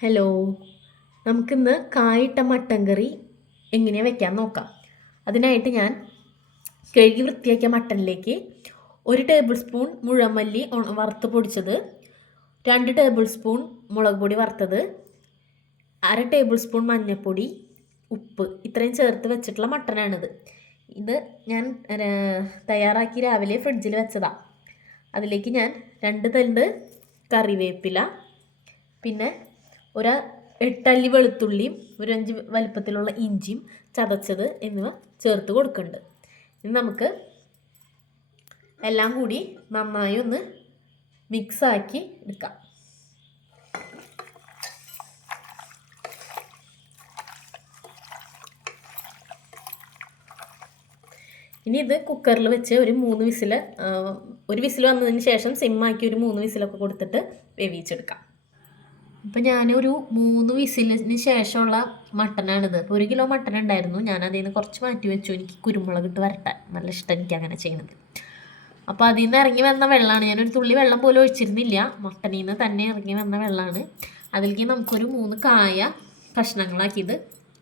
Hello. നമുക്കിന്ന് കായിട്ട mutton കറി എങ്ങനെയാണ് വെക്കാൻ നോക്കാം. അതിനായിട്ട് ഞാൻ കഴുകി വൃത്തിയാക്കിയ മട്ടനിലേക്ക് ഒരു ടേബിൾ സ്പൂൺ മുഴമല്ലി വറുത്ത് പൊടിച്ചത് രണ്ട് ടേബിൾ സ്പൂൺ മുളക് പൊടി വറുത്തത് അര ടേബിൾ സ്പൂൺ മഞ്ഞൾപ്പൊടി ഉപ്പ് ഇത്രയും ചേർത്ത് വെച്ചിട്ടുള്ള മട്ടനാണിത്. ഇത് ഞാൻ തയ്യാറാക്കി രാവിലെ ഫ്രിഡ്ജിൽ വെച്ചതാണ് അതിലേക്ക് ഞാൻ രണ്ട് തണ്ട് കറിവേപ്പില പിന്നെ ഒരു എട്ടല്ലി വെളുത്തുള്ളിയും ഒരു അഞ്ച് വലുപ്പത്തിലുള്ള ഇഞ്ചിയും ചതച്ചത് എന്നിവ ചേർത്ത് കൊടുക്കുന്നുണ്ട് ഇനി നമുക്ക് എല്ലാം കൂടി നന്നായി ഒന്ന് മിക്സാക്കി എടുക്കാം. ഇനി ഇത് കുക്കറിൽ വെച്ച് ഒരു മൂന്ന് വിസിൽ ഒരു വിസിൽ വന്നതിന് ശേഷം സിമ്മാക്കി ഒരു മൂന്ന് വിസിലൊക്കെ കൊടുത്തിട്ട് വേവിച്ചെടുക്കാം. ഇപ്പം ഞാനൊരു മൂന്ന് വിസിലിന് ശേഷമുള്ള മട്ടനാണിത്. അപ്പോൾ ഒരു കിലോ മട്ടൻ ഉണ്ടായിരുന്നു. ഞാൻ അതിൽ നിന്ന് കുറച്ച് മാറ്റി വെച്ചു. എനിക്ക് കുരുമുളക് ഇട്ട് വരട്ടാൻ നല്ല ഇഷ്ടം എനിക്ക് അങ്ങനെ ചെയ്യുന്നത് അപ്പോൾ അതിൽ നിന്ന് ഇറങ്ങി വന്ന വെള്ളമാണ്. ഞാനൊരു തുള്ളി വെള്ളം പോലും ഒഴിച്ചിരുന്നില്ല. മട്ടനിൽ നിന്ന് തന്നെ ഇറങ്ങി വന്ന വെള്ളമാണ്. അതിലേക്ക് നമുക്കൊരു മൂന്ന് കായ കഷ്ണങ്ങളാക്കി ഇത്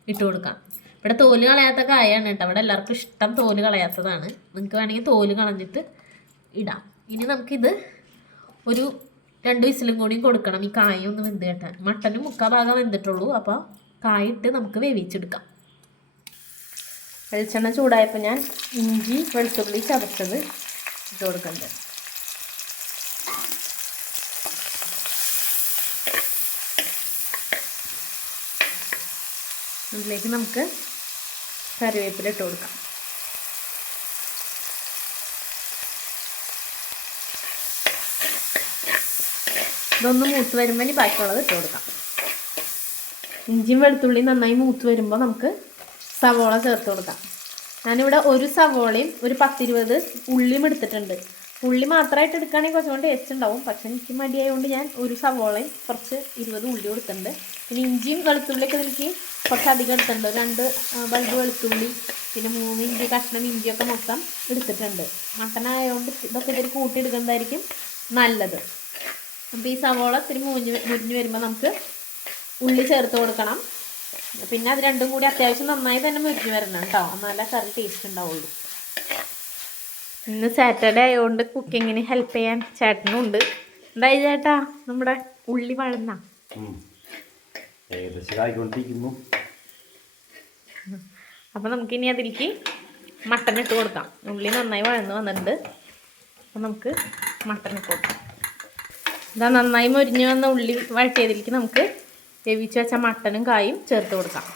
ഇട്ട് കൊടുക്കാം. ഇവിടെ തോൽ കളയാത്ത കായാണ് കേട്ടോ. അവിടെ എല്ലാവർക്കും ഇഷ്ടം തോൽ കളയാത്തതാണ്. നിങ്ങൾക്ക് വേണമെങ്കിൽ തോൽ കളഞ്ഞിട്ട് ഇടാം. ഇനി നമുക്കിത് ഒരു രണ്ട് വിസിലും കൂടിയും കൊടുക്കണം. ഈ കായ ഒന്ന് വെന്ത് കേട്ടാൻ. മട്ടനും മുക്കാൽ ഭാഗം വെന്തിട്ടുള്ളൂ. അപ്പോൾ കായിട്ട് നമുക്ക് വേവിച്ചെടുക്കാം. വെളിച്ചെണ്ണ ചൂടായപ്പോൾ ഞാൻ ഇഞ്ചി വെളുത്തുള്ളി ചതച്ചത് ഇട്ട് കൊടുക്കുന്നുണ്ട് അതിലേക്ക് നമുക്ക് കറിവേപ്പില ഇട്ട് കൊടുക്കാം. ഇതൊന്ന് മൂത്ത് വരുമ്പോൾ ഇനി ബാക്കിയുള്ളത് ഇട്ട് കൊടുക്കാം. ഇഞ്ചിയും വെളുത്തുള്ളിയും നന്നായി മൂത്ത് വരുമ്പോൾ നമുക്ക് സവോള ചേർത്ത് കൊടുക്കാം. ഞാനിവിടെ ഒരു സവോളയും ഒരു പത്തിരുപത് ഉള്ളിയും എടുത്തിട്ടുണ്ട്. ഉള്ളി മാത്രമായിട്ട് എടുക്കുകയാണെങ്കിൽ കുറച്ചും ടേസ്റ്റ് ഉണ്ടാവും. പക്ഷേ എനിക്ക് മടിയായതുകൊണ്ട് ഞാൻ ഒരു സവോളയും കുറച്ച് ഇരുപത് ഉള്ളി കൊടുത്തിട്ടുണ്ട് പിന്നെ ഇഞ്ചിയും വെളുത്തുള്ളിയൊക്കെ ഇതിലേക്ക് കുറച്ച് അധികം എടുത്തിട്ടുണ്ട്. രണ്ട് ബൾബ് വെളുത്തുള്ളി പിന്നെ മൂന്ന് ഇഞ്ചി കഷ്ണം ഇഞ്ചിയൊക്കെ മൊത്തം എടുത്തിട്ടുണ്ട്. മട്ടനായതുകൊണ്ട് ഇതൊക്കെ ഇതിൽ കൂട്ടിയെടുക്കുന്നതായിരിക്കും നല്ലത്. അപ്പോൾ ഈ സവോള ഇത്തിരി മുരിഞ്ഞ് മുരിഞ്ഞ് വരുമ്പോൾ നമുക്ക് ഉള്ളി ചേർത്ത് കൊടുക്കണം. പിന്നെ അത് രണ്ടും കൂടി അത്യാവശ്യം നന്നായി തന്നെ മുരിഞ്ഞ് വരണം കേട്ടോ എന്നാലേ കറി ടേസ്റ്റ് ഉണ്ടാവുള്ളൂ. ഇന്ന് സാറ്റർഡേ ആയതുകൊണ്ട് കുക്കിങ്ങിന് ഹെൽപ്പ് ചെയ്യാൻ ചേട്ടനും ഉണ്ട് എന്തായി ചേട്ടാ? നമ്മുടെ ഉള്ളി വഴന്ന. അപ്പം നമുക്കിനി അതിലേക്ക് മട്ടൻ ഇട്ട് കൊടുക്കാം. ഉള്ളി നന്നായി വഴന്ന് വന്നിട്ടുണ്ട്. അപ്പം നമുക്ക് മട്ടൻ ഇട്ട് കൊടുക്കാം. ഇതാ നന്നായി മൊരിഞ്ഞു വന്ന ഉള്ളി വഴറ്റിയതിലേക്ക് നമുക്ക് വേവിച്ച് വെച്ച മട്ടനും കായും ചേർത്ത് കൊടുക്കാം.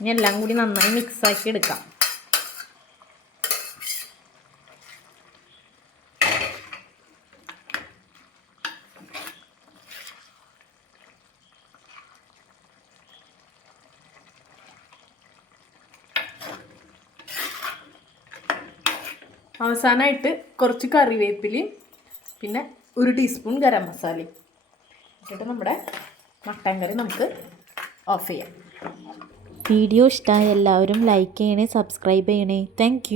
ഇനി എല്ലാം കൂടി നന്നായി മിക്സാക്കി എടുക്കാം. അവസാനമായിട്ട് കുറച്ച് കറിവേപ്പിലയും പിന്നെ ഒരു ടീസ്പൂൺ ഗരം മസാലയും. ഇട്ടിട്ട് നമ്മുടെ മട്ടൻ കറി നമുക്ക് ഓഫ് ചെയ്യാം. വീഡിയോ ഇഷ്ടമായ എല്ലാവരും ലൈക്ക് ചെയ്യണേ സബ്സ്ക്രൈബ് ചെയ്യണേ. താങ്ക്